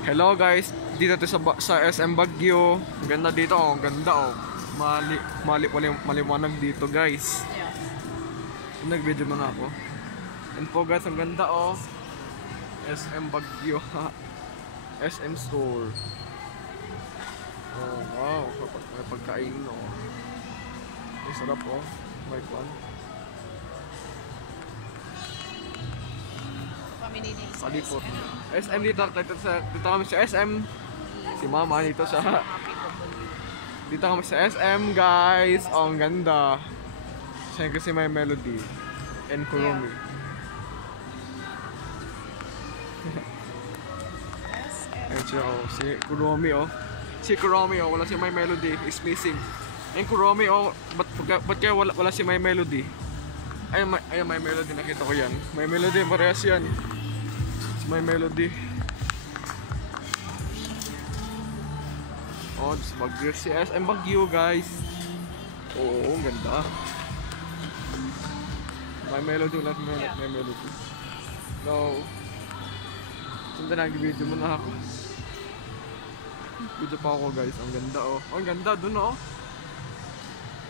Hello guys, dito tayo sa SM Baguio. Ang ganda dito, oh. Ang ganda oh. Maliwanag dito guys. Nag-video mo na ako. And po guys, ang ganda oh. SM Baguio. SM Store. Oh wow, may pagkain oh. Ay sarap oh. May kwan. Palipot. SM dito kami sa SM. Si Mama dito sa dito kami sa SM guys. Oh, ang ganda. Siya kasi may melody and Kurumi. Ayun siya oh. Si Kurumi oh. Si Kurumi oh. Wala si may melody. Is missing. And Kurumi oh. Ba't kaya wala si may melody? Ay may melody. Nakita ko yan. May melody. Parehas yan. May melody. Oh, this Baguio si SM Baguio guys. Oo, ang ganda. May melody ulit, may melody. No. Sunda nag-video mo na ako. Video pa ako guys. Ang ganda oh. Oh, ang ganda dun oh.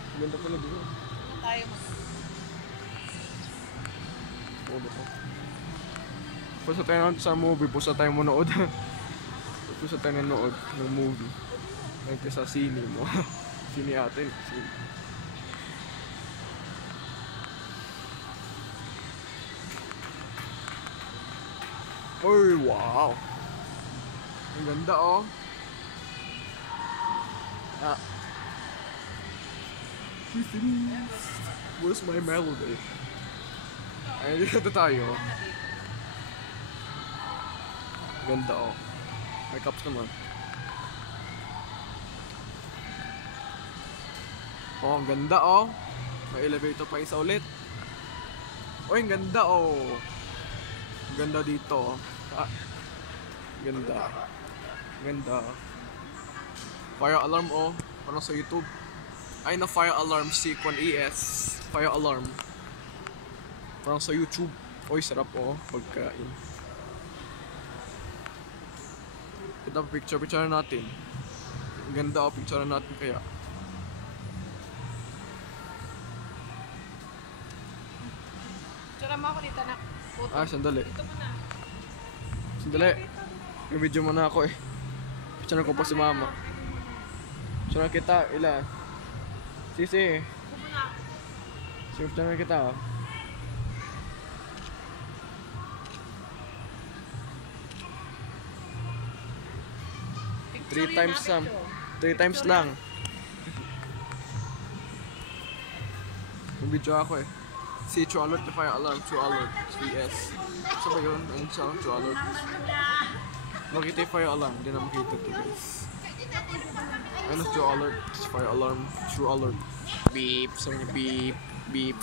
Ang ganda pala dun oh. Tayo mo. Oo ko. Pusa tayo sa movie, pusa tayo manood. Pusa tayo nanood ng movie. Ngayon sa sine mo. Sine atin. Sine. Uy, wow! Ang ganda oh. Ah. Where's my melody? Ay, dito tayo. Ganda oh. May cups naman. Oh, ang ganda oh. May elevator pa isa ulit. Oh, ang ganda oh. Ang ganda dito. Ah. Ganda. Ganda. Fire alarm oh. Parang sa YouTube. Ay na fire alarm C1 ES. Fire alarm. Parang sa YouTube. Oy, sarap oh. Pagkain. Kita picture natin. Ang ganda oh, picture natin kaya. Picture mo ako dito na. Ah, sandali. Dito mo na. Sandali. May video mo na ako eh. Picture ko pa si Mama. Picture kita, ilan? Sisi. Dito mo na. Picture kita oh. Three times lang. Yung video ako eh. Si True Alert na fire alarm. True Alert. 3S. Saan ba yun? Ayun siya. True Alert. Makita yung fire alarm. Hindi na makita ito guys. Ayun na True Alert. Fire alarm. True Alert. Beep. Sabi niya beep. Beep.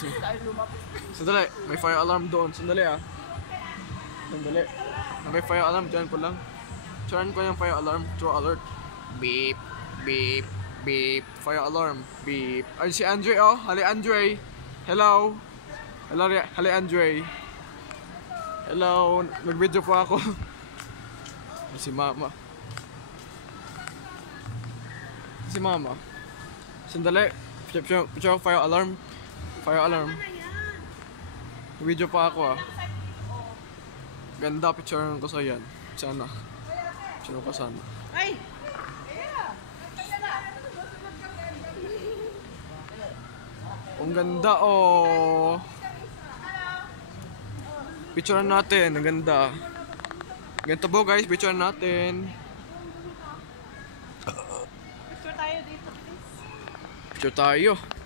Sandali. May fire alarm doon. Sandali ah. Sandali. May fire alarm. Diyan ko lang. Turn ko yung fire alarm. True Alert. Beep. Beep. Beep. Fire alarm. Beep. Ay si Andre oh. Hali Andre. Hello. Hello. Hali Andre. Hello. Nag-video po ako. Si Mama. Si Mama. Sandali. Picture fire alarm. Fire alarm. Video pa ako ah. Ganda picture ko sa yan. Sana. Sino ka sana? Ay! Ang ganda oh. Picture natin, ang ganda. Ganito po guys, picture natin. Picture tayo dito, please. Picture tayo.